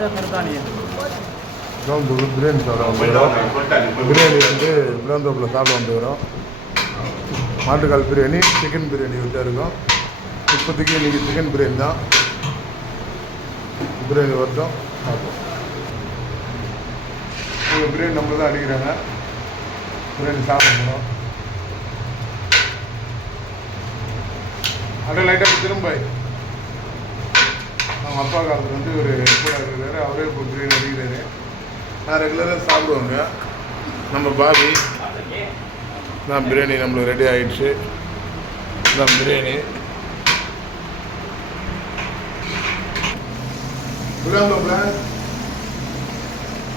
பிரியாணி சாப்பிட வந்துக்கிறோம். பிரியாணி வந்து பிளாந்தோப்பில் சாப்பிட வந்துக்கிறோம். மாட்டுக்கால் பிரியாணி, சிக்கன் பிரியாணி விட்டு இருக்கோம். இப்போதைக்கு இன்றைக்கி சிக்கன் பிரியாணி தான். பிரியாணி வரட்டும் பார்ப்போம். பிரியாணி நம்ம தான் அடிக்கிறாங்க. பிரியாணி சாப்பிட போகிறோம். அப்படியே லைட்டாக திரும்ப அவங்க அப்பா காலத்தில் வந்து ஒரு கூட இருக்கிறாரு. அவரே இப்போ பிரியாணி அடிக்கிறாரு. நான் ரெகுலராக சாப்பிடுவாங்க. நம்ம பாபி தான் பிரியாணி நம்மளுக்கு ரெடி ஆகிடுச்சு. தான் பிரியாணி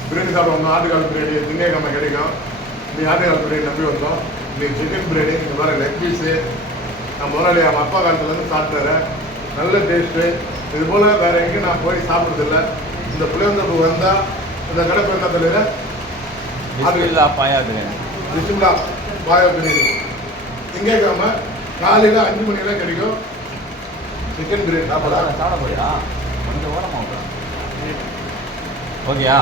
பிரியாணி சாப்பிட வந்தோம். ஆட்டுக்கால் பிரியாணி திங்கக்கிழமை கிடைக்கும். நீ ஆட்டுக்கால் பிரியாணி நம்பி வந்தோம். இன்னைக்கு சிக்கன் பிரியாணி இந்த மாதிரி லெக் பீஸு நான் முதலாளி அவன் அப்பா காலத்துலேருந்து சாப்பிட்டாரு. நல்ல டேஸ்ட்டு. இது போல் வேறு எங்கேயும் நான் போய் சாப்பிட்றதில்ல. இந்த புளியந்தோப்பு வந்தால் இந்த கடை பேர் என்ன தெரியல, பிஸ்மில்லா பாயா பிரியாணி. பிஸ்மில்லா பாயா பிரியாணி திங்கக்கிழமை காலையில் 5 மணிக்கெல்லாம் கிடைக்கும். சிக்கன் பிரியாணி சாப்பிட போறியா? கொஞ்சம் ஓரமாக ஓகேயா?